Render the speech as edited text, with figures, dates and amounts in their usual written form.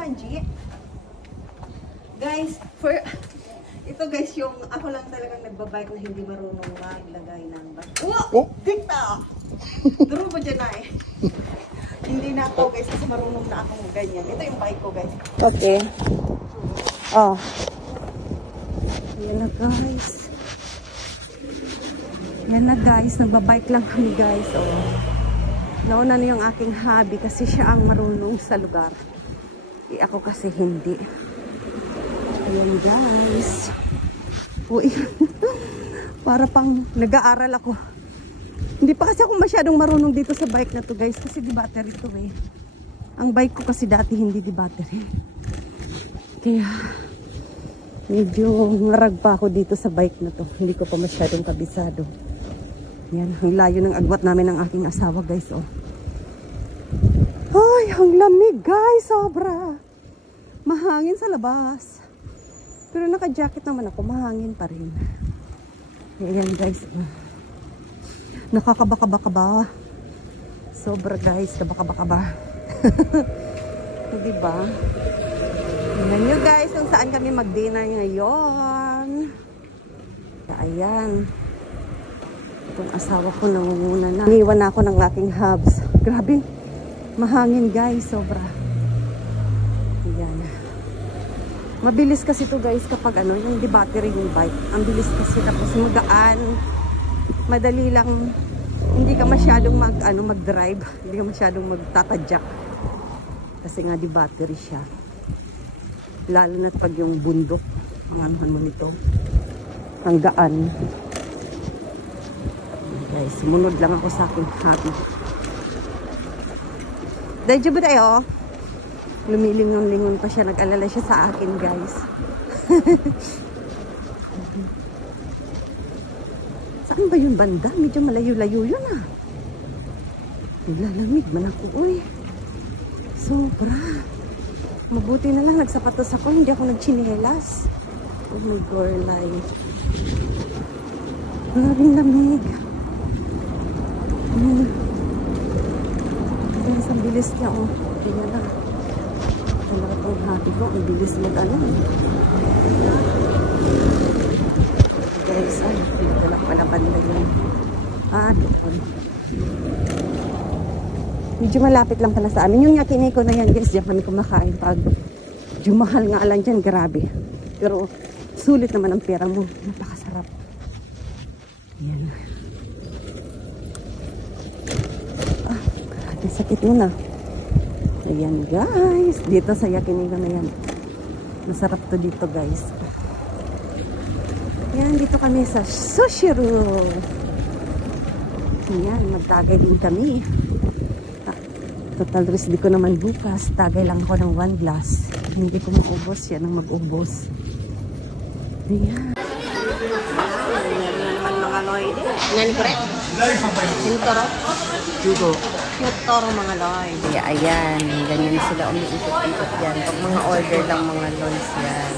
Kanji. Guys, ito guys, yung ako lang talagang nagbabike na hindi marunong maglagay ng bike. Oh! Dikta! Duro ba dyan na eh? Hindi na ako guys, kasi marunong na akong ganyan. Ito yung bike ko guys. Okay. Oh. Yan na guys. Yan na guys, nagbabike lang kami guys. Oh. Nauna na yung aking hobby kasi siya ang marunong sa lugar. Ako kasi hindi. Ayan guys. Uy. Para pang nag-aaral ako. Hindi pa kasi ako masyadong marunong dito sa bike na to guys. Kasi di battery to eh. Ang bike ko kasi dati hindi di battery. Kaya medyo ngarag pa ako dito sa bike na to. Hindi ko pa masyadong kabisado. Yan. Ang layo ng agwat namin ng aking asawa guys. Oh. Ay, ang lamig guys. Sobra. Mahangin sa labas. Pero naka-jacket naman ako. Mahangin pa rin. Ayan guys. Nakakabaka-baka. Sobra guys. Kabaka-baka. Diba? Tingnan nyo guys kung saan kami mag-dinner ngayon. Ayan. Itong asawa ko nangunguna na. Iniwan ako ng aking hubs. Grabe. Mahangin guys. Sobra. Ayan. Mabilis kasi to guys kapag ano, yung di-battery yung bike. Ang bilis kasi tapos magaan. Madali lang. Hindi ka masyadong mag-drive. Hindi ka masyadong magtatadyak. Kasi nga di-battery siya. Lalo na pag yung bundok. Ang ano nito. Ang gaan. Guys, munod lang ako sa aking hobby. Dahil ba tayo? Lumilingon-lingon pa siya. Nag-alala siya sa akin, guys. Saan ba yung banda? Medyo malayo-layo yun ah. Naglalamig man ako. Uy. Sobra. Mabuti na lang. Nagsapatos ako. Hindi ako nagchinelas. Oh my God. Maraming lamig. Guys, ang bilis niya oh. Tingnan lang. Ang lahat ng hati ko. Ang bilis mag-ano. Guys, ay. Nagdalak pala banda yun. Doon. Medyo malapit lang pala sa amin. Yung yakiniko na yan guys. Diyan kami kumakain. Pag jumahal nga alam dyan. Grabe. Pero sulit naman ang pera mo. Napakasarap. Yan. Sakit mo na. Ayan guys. Dito sa yakiniga na yan. Masarap to dito guys. Ayan. Dito kami sa sushi roll. Ayan. Magtagay din kami. Total risk di ko naman bukas. Tagay lang ko ng 1 glass. Hindi ko maubos. Yan ang mag-ubos. Ayan. Ayan na naman mga loy. Nani ko rin? Sintoro? Jugo. Toro mga loy. Kaya ayan, ganyan sila umiikot-ikot yan. Pag mga order lang mga loys yan.